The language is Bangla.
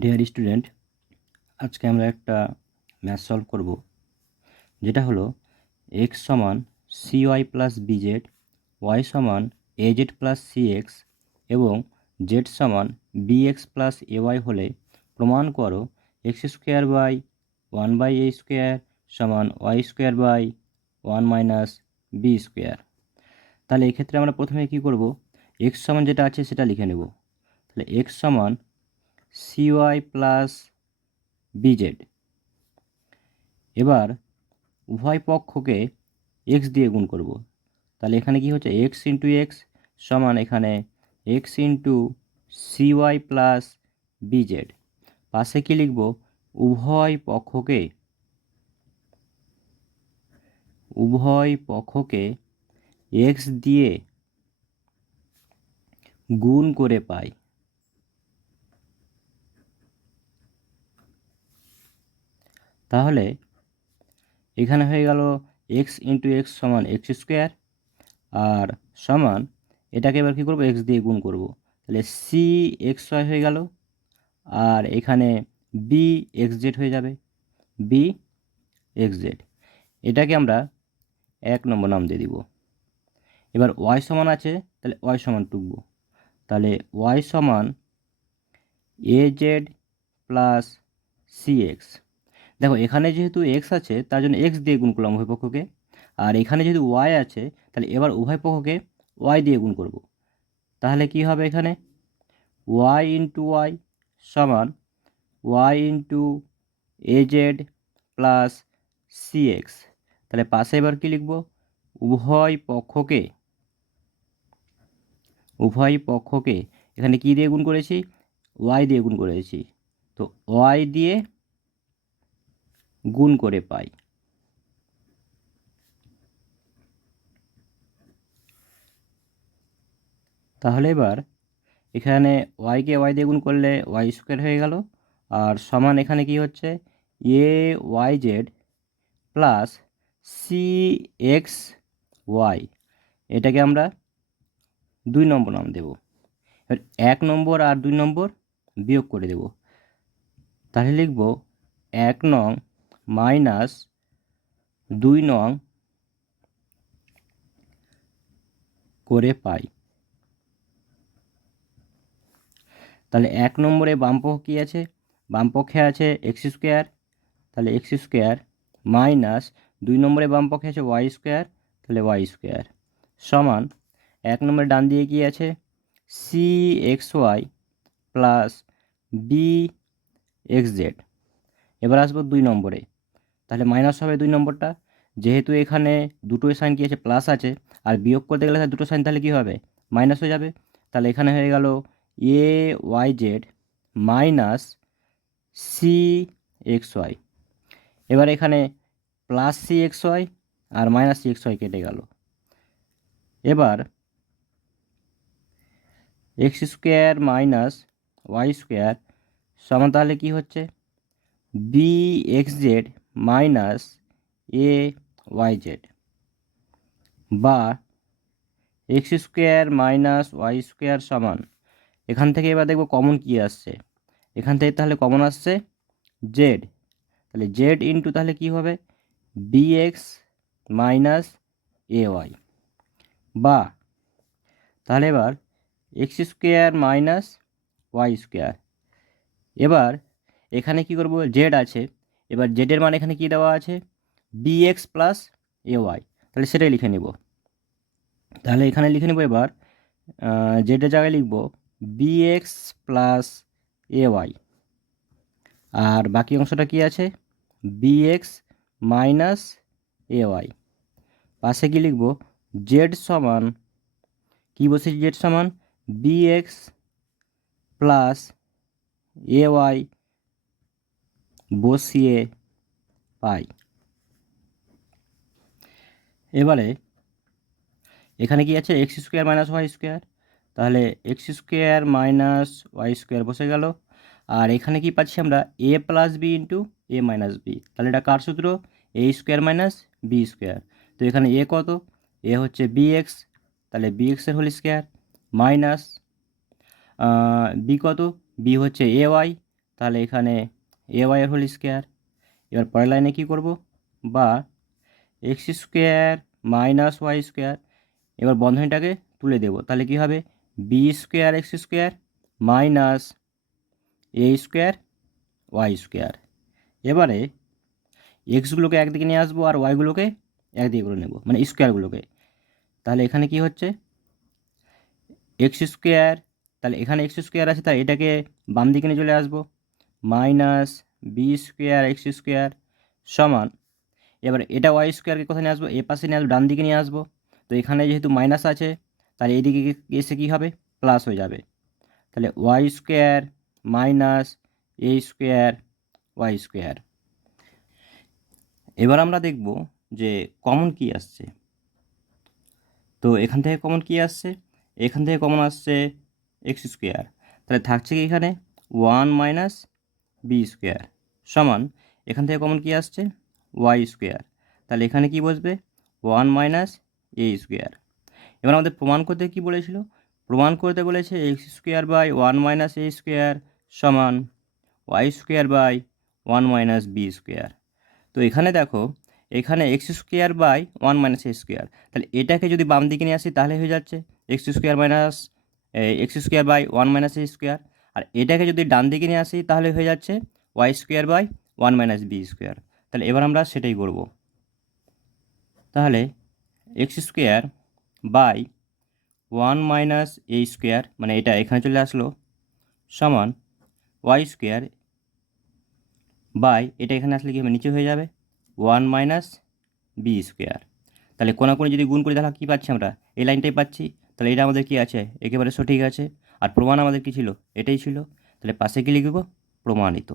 ডিয়ার স্টুডেন্ট, আজকে আমরা একটা ম্যাথ সলভ করব, যেটা হলো এক্স সমান c y plus b z, y সমান এজেড প্লাস সি এক্স এবং জেড সমান b x plus a y হলে প্রমাণ করো x square by one by a square সমান y square by one minus B square. তাহলে এক্ষেত্রে আমরা প্রথমে কি করব, এক্স সমান যেটা আছে সেটা লিখে নেব। তাহলে এক্স সমান সি ওয়াই প্লাস বিজেড। এবার উভয় পক্ষকে এক্স দিয়ে গুণ করব। তাহলে এখানে কি হচ্ছে, এক্স ইন্টু এক্স সমান এখানে x into c y plus b z. পাশে কি লিখব, উভয় পক্ষকে এক্স দিয়ে গুণ করে পাই। তাহলে এখানে হয়ে গেল এক্স ইন্টু এক্স সমান এক্স স্কোয়ার, আর সমান এটাকে এবার কী করবো, এক্স দিয়ে গুণ করব। তাহলে সি এক্স ওয়াই হয়ে গেল, আর এখানে বি এক্স জেড হয়ে যাবে, বি এক্স জেড। এটাকে আমরা 1 নম্বর নাম দিয়ে দিব। এবার ওয়াই সমান আছে, তাহলে ওয়াই সমান টুকবো। তাহলে ওয়াই সমান A Z plus C X. দেখো এখানে যেহেতু এক্স আছে তার জন্য এক্স দিয়ে গুণ করলাম উভয় পক্ষকে, আর এখানে যেহেতু ওয়াই আছে তাহলে এবার উভয় পক্ষকে ওয়াই দিয়ে গুণ করব। তাহলে কি হবে, এখানে ওয়াই ইন্টু ওয়াই সমান Y into A Z plus C X. তাহলে পাশে এবার কি লিখব, উভয় পক্ষকে এখানে কি দিয়ে গুণ করেছি, ওয়াই দিয়ে গুণ করেছি, তো ওয়াই দিয়ে গুণ করে পাই। তাহলে এবার এখানে ওয়াইকে ওয়াই দিয়ে গুণ করলে ওয়াই স্কোয়ার হয়ে গেল, আর সমান এখানে কি হচ্ছে, এ y z plus C x y. এটাকে আমরা 2 নম্বর নাম দেব। এবার 1 নম্বর আর 2 নম্বর বিয়োগ করে দেব। তাহলে লিখব 1 নং মাইনাস 2 নং করে পাই। তাহলে 1 নম্বরে বামপক্ষ কী আছে, বামপক্ষে আছে এক্স স্কোয়ার, তাহলে এক্স স্কোয়ার মাইনাস 2 নম্বরে বামপক্ষে আছে ওয়াই স্কোয়ার, তাহলে ওয়াই স্কোয়ার সমান 1 নম্বরে ডান দিয়ে কি আছে, C x Y plus B x Z. এবার আসবো 2 নম্বরে, তাহলে মাইনাস হবে 2 নম্বরটা, যেহেতু এখানে দুটো সাইন কি আছে, প্লাস আছে, আর বিয়োগ করতে গেলে দুটো সাইন তাহলে কী হবে, মাইনাস হয়ে যাবে। তাহলে এখানে হয়ে গেল a y z minus c x y. এবার এখানে প্লাস সি এক্স ওয়াই আর মাইনাস সি এক্স ওয়াই কেটে গেল। এবার x square minus Y square সমান তাহলে কী হচ্ছে, বি এক্স জেড মাইনাস এ ওয়াই জেড, বা x square minus Y square সমান, এখান থেকে এবার দেখব কমন কী আসছে, এখান থেকে তাহলে কমন আসছে জেড, তাহলে জেড ইন্টু তাহলে কী হবে, বি এক্স মাইনাস এ ওয়াই, বা তাহলে এবার x square minus Y square. এবার এখানে কি করব, জেড আছে, এবার জেডের মান এখানে কি দেওয়া আছে, b x plus a Y, তাহলে সেটাই লিখে নিব। তাহলে এখানে লিখে নেব, এবার জেডের জায়গায় লিখব b x plus a y, আর বাকি অংশটা কি আছে, বি এক্স মাইনাস এ ওয়াই। পাশে কি লিখব, জেড সমান কী বসেছি, জেড সমান b x plus a y বসিয়ে পাই। এবারে এখানে কি আছে, x square minus Y square, তাহলে x square minus Y square বসে গেল, আর এখানে কি পাচ্ছি আমরা, a plus b into a minus b, তাহলে এটা কার সূত্র, a square minus B square. তো এখানে এ কত, এ হচ্ছে বি এক্স, তাহলে বি এক্সের হোল স্কোয়ার মাইনাস বি কত, বি হচ্ছে এ ওয়াই, তাহলে এখানে এ ওয়াই হোল স্কোয়ার। এবার পরের লাইনে কী করব, বা x square minus Y square. এবার বন্ধনীটাকে তুলে দেব, তাহলে কী হবে, b square x square minus a square y square. এবারে এক্সগুলোকে একদিকে নিয়ে আসবো আর ওয়াইগুলোকে একদিকে করে নেব, মানে স্কোয়ারগুলোকে। তাহলে এখানে কি হচ্ছে, এক্স স্কোয়ার, তাহলে এখানে এক্স স্কোয়ার আছে, তাই এটাকে বাম দিকে নিয়ে চলে আসবো, minus B square x square সমান, এবার এটা ওয়াই স্কোয়ারকে কোথায় নিয়ে আসবো, এ পাশে নিয়ে আসবো, ডান দিকে নিয়ে আসবো। তো এখানে যেহেতু মাইনাস আছে, তাহলে এইদিকে এসে কী হবে, প্লাস হয়ে যাবে। তাহলে Y square minus a square y square. এবার আমরা দেখব যে কমন কী আসছে। তো এখান থেকে কমন কী আসছে, এখান থেকে কমন আসছে এক্স স্কোয়ার। তাহলে থাকছে কি এখানে ওয়ান মাইনাস বি স্কোয়ার সমান, এখান থেকে কমন কী আসছে ওয়াই স্কোয়ার। তাহলে এখানে কি বসবে, ওয়ান মাইনাস এ স্কোয়ার। এবার আমাদের প্রমাণ করতে কি বলেছিল, প্রমাণ করতে বলেছে x square by one minus a square সমান y square by one minus B square. তো এখানে দেখো, এখানে x square by one minus a square, তাহলে এটাকে যদি বাম দিকে নিয়ে আসি তাহলে হয়ে যাচ্ছে x square minus x square by one minus a square. আর এটাকে যদি ডান দিকে নিয়ে আসি তাহলে হয়ে যাচ্ছে y square by one minus B square. তাহলে এবার আমরা সেটাই করব। তাহলে x square by one minus a square, মানে এটা এখানে চলে আসলো, সমান ওয়াই স্কোয়ার বাই, এটা এখানে আসলে কি হবে, নিচে হয়ে যাবে ওয়ান মাইনাস বি স্কোয়ার। তাহলে কোনাকুনি যদি গুণ করি তাহলে কী পাচ্ছি আমরা, এই লাইনটাই পাচ্ছি। তাহলে এটা আমাদের কী আছে, একেবারে সঠিক আছে। আর প্রমাণ আমাদের কী ছিল, এটাই ছিল। তাহলে পাশে কী লিখব, প্রমাণিত।